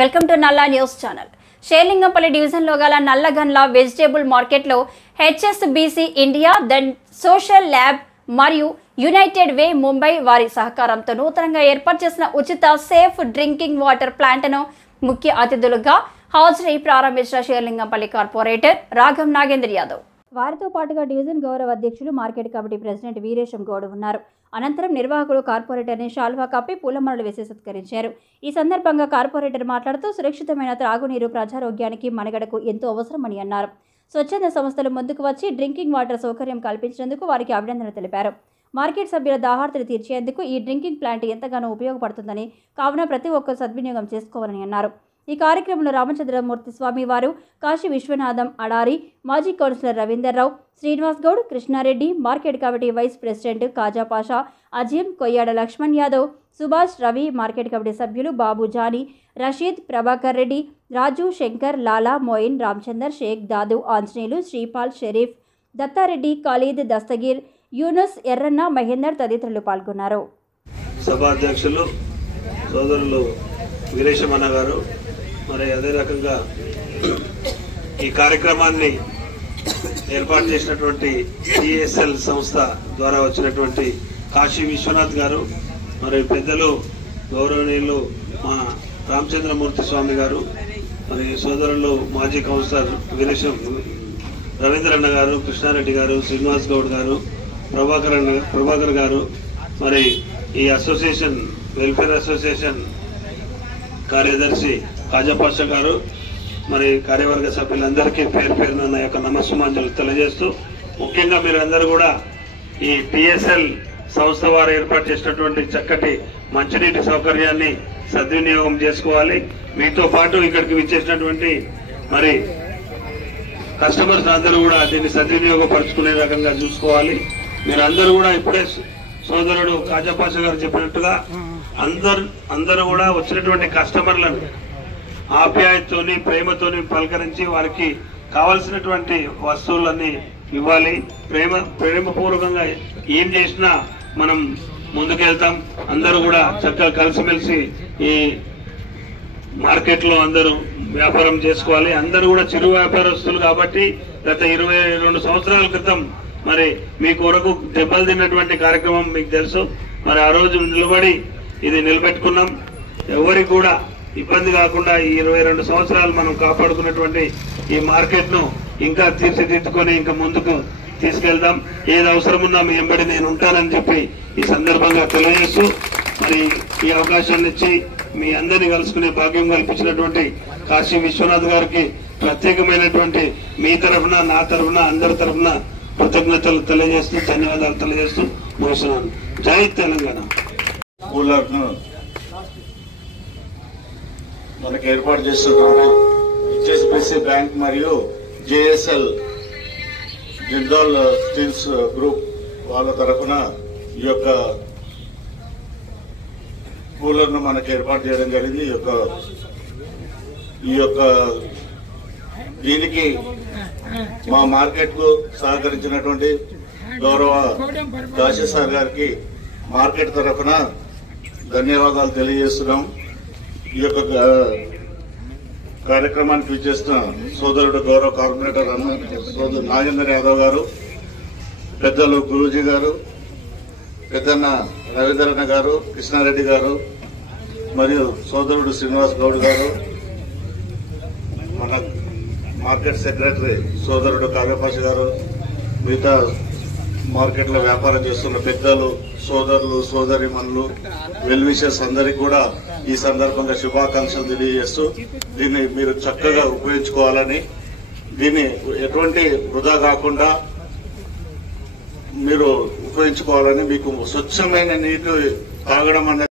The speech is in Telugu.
Welcome to Nalla news channel. Serilingampally డివిజన్లో గల నల్లగన్ల వెజిటేబుల్ మార్కెట్లో HSBC India, then social lab మరియు యునైటెడ్ వే ముంబై వారి సహకారంతో నూతనంగా ఏర్పాటు చేసిన ఉచిత సేఫ్ డ్రింకింగ్ వాటర్ ప్లాంట్ను ముఖ్య అతిథులుగా హాజరై ప్రారంభించిన షేర్లింగంపల్లి కార్పొరేటర్ రాఘం నాగేంద్ర యాదవ్. వారితో పాటుగా డివిజన్ గౌరవ అధ్యక్షులు, market committee president Veeresham Goud ఉన్నారు. అనంతరం నిర్వాహకులు కార్పొరేటర్ని శాల్వా కప్పి పూలమాలలు వేసి సత్కరించారు. ఈ సందర్భంగా కార్పొరేటర్ మాట్లాడుతూ సురక్షితమైన త్రాగునీరు ప్రజారోగ్యానికి మనుగడకు ఎంతో అవసరమని అన్నారు. స్వచ్ఛంద సంస్థలు ముందుకు వచ్చి డ్రింకింగ్ వాటర్ సౌకర్యం కల్పించినందుకు వారికి అభినందనలు తెలిపారు. మార్కెట్ సభ్యుల దాహార్తిని తీర్చేందుకు ఈ డ్రింకింగ్ ప్లాంట్ ఎంతగానో ఉపయోగపడుతుందని, కావున ప్రతి ఒక్కరూ సద్వినియోగం చేసుకోవాలని అన్నారు. ఈ కార్యక్రమంలో రామచంద్రమూర్తి స్వామి వారు, కాశీ విశ్వనాథం అడారి, మాజీ councillor Ravinder Rao, Srinivas Goud, Krishnareddy, market committee vice president Khaja Pasha, Azeem, Koyyada Laxman Yadav, Subhash, Ravi, market committee సభ్యులు బాబు, జానీ, రషీద్, ప్రభాకర్ రెడ్డి, రాజు, శంకర్, లాలా, మోయిన్, రామచందర్, షేక్, దాదు, ఆంజనేయులు, శ్రీపాల్, షరీఫ్, దత్తారెడ్డి, ఖాళీద్, దస్తగీర్, యూనుస్, ఎర్రన్న, మహేందర్ తదితరులు పాల్గొన్నారు. సభాధ్యక్షులు సోదరులు వీరేశమన్న గారు, మరి అదే రకంగా ఈ కార్యక్రమాన్ని ఏర్పాటు చేసినటువంటి సిఎస్ఎల్ సంస్థ ద్వారా వచ్చినటువంటి కాశీ విశ్వనాథ్ గారు, మరి పెద్దలు గౌరవనీయులు మా రామచంద్రమూర్తి స్వామి గారు, మరి సోదరులు మాజీ కౌన్సిలర్ వీరేశం రవీంద్రన్న గారు, కృష్ణారెడ్డి గారు, శ్రీనివాస్ గౌడ్ గారు, ప్రభాకర్ గారు, మరి ఈ అసోసియేషన్ వెల్ఫేర్ అసోసియేషన్ కార్యదర్శి కాజా పాషా గారు, మరి కార్యవర్గ సభ్యులందరికీ పేరు పేరున నా యొక్క నమస్సుమాంజలు తెలియజేస్తూ, ముఖ్యంగా మీరు అందరూ కూడా ఈ పిఎస్ఎల్ సంస్థ వారు ఏర్పాటు చేసినటువంటి చక్కటి మంచినీటి సౌకర్యాన్ని సద్వినియోగం చేసుకోవాలి. మీతో పాటు ఇక్కడికి విచ్చేసినటువంటి మరి కస్టమర్స్ అందరూ కూడా దీన్ని సద్వినియోగపరుచుకునే రకంగా చూసుకోవాలి. మీరు అందరూ కూడా ఇప్పుడే సోదరుడు కాజా పాషా గారు చెప్పినట్టుగా అందరూ కూడా వచ్చినటువంటి కస్టమర్లను ఆప్యాయతతోని, ప్రేమతోని పలకరించి వారికి కావలసినటువంటి వస్తువులన్నీ ఇవ్వాలి. ప్రేమపూర్వకంగా ఏం చేసినా మనం ముందుకెళ్తాం. అందరూ కూడా చక్కగా కలిసిమెలిసి ఈ మార్కెట్ లో అందరూ వ్యాపారం చేసుకోవాలి. అందరూ కూడా చిరు వ్యాపారస్తులు కాబట్టి గత 22 సంవత్సరాల క్రితం మరి మీ కొరకు దెబ్బలు తిన్నటువంటి కార్యక్రమం మీకు తెలుసు. మరి ఆ రోజు నిలబడి ఇది నిలబెట్టుకున్నాం. ఎవరికి కూడా ఇబ్బంది కాకుండా ఈ 22 సంవత్సరాలు మనం కాపాడుకున్నటువంటి ఈ మార్కెట్ ను ఇంకా తీర్చిదిద్దుకొని ఇంకా ముందుకు తీసుకెళ్దాం. ఏది అవసరం ఉన్నా మీ వెంబడి నేను ఉంటానని చెప్పి ఈ సందర్భంగా తెలియజేస్తూ, మరి ఈ అవకాశాన్ని ఇచ్చి మీ అందరినీ కలుసుకునే భాగ్యం కల్పించినటువంటి కాశీ విశ్వనాథ్ గారికి ప్రత్యేకమైనటువంటి మీ తరఫున, నా తరఫున, అందరి తరఫున కృతజ్ఞతలు తెలియజేస్తూ, ధన్యవాదాలు తెలియజేస్తూ ముగిస్తున్నాను. జై తెలంగాణ. కూలర్ను మనకు ఏర్పాటు చేస్తున్న హెచ్ఎస్బీసీ బ్యాంక్ మరియు జేఎస్ఎల్ జిందాల్ స్టీల్స్ గ్రూప్ వాళ్ళ తరఫున ఈ యొక్క కూలర్ను మనకు ఏర్పాటు చేయడం జరిగింది. ఈ యొక్క దీనికి మా మార్కెట్ కు సహకరించినటువంటి గౌరవ కాశీ సార్ గారికి మార్కెట్ తరఫున ధన్యవాదాలు తెలియజేస్తున్నాం. ఈ యొక్క కార్యక్రమానికి విచ్చేసిన సోదరుడు గౌరవ కార్పొరేటర్ సోదరు నాగేంద్ర యాదవ్ గారు, పెద్దలు గురూజీ గారు, పెద్దన్న రవీంద్రన్న గారు, కృష్ణారెడ్డి గారు, మరియు సోదరుడు శ్రీనివాస్ గౌడ్ గారు, మన మార్కెట్ సెక్రటరీ సోదరుడు కావ్యపాష గారు, మిగతా మార్కెట్ లో వ్యాపారం చేస్తున్న పెద్దలు, సోదరులు, సోదరిమణులు, వెల్ విషర్స్ అందరికీ కూడా ఈ సందర్భంగా శుభాకాంక్షలు తెలియజేస్తూ, దీన్ని మీరు చక్కగా ఉపయోగించుకోవాలని, దీన్ని ఎటువంటి వృధా కాకుండా మీరు ఉపయోగించుకోవాలని, మీకు స్వచ్ఛమైన నీరు తాగడం అనేది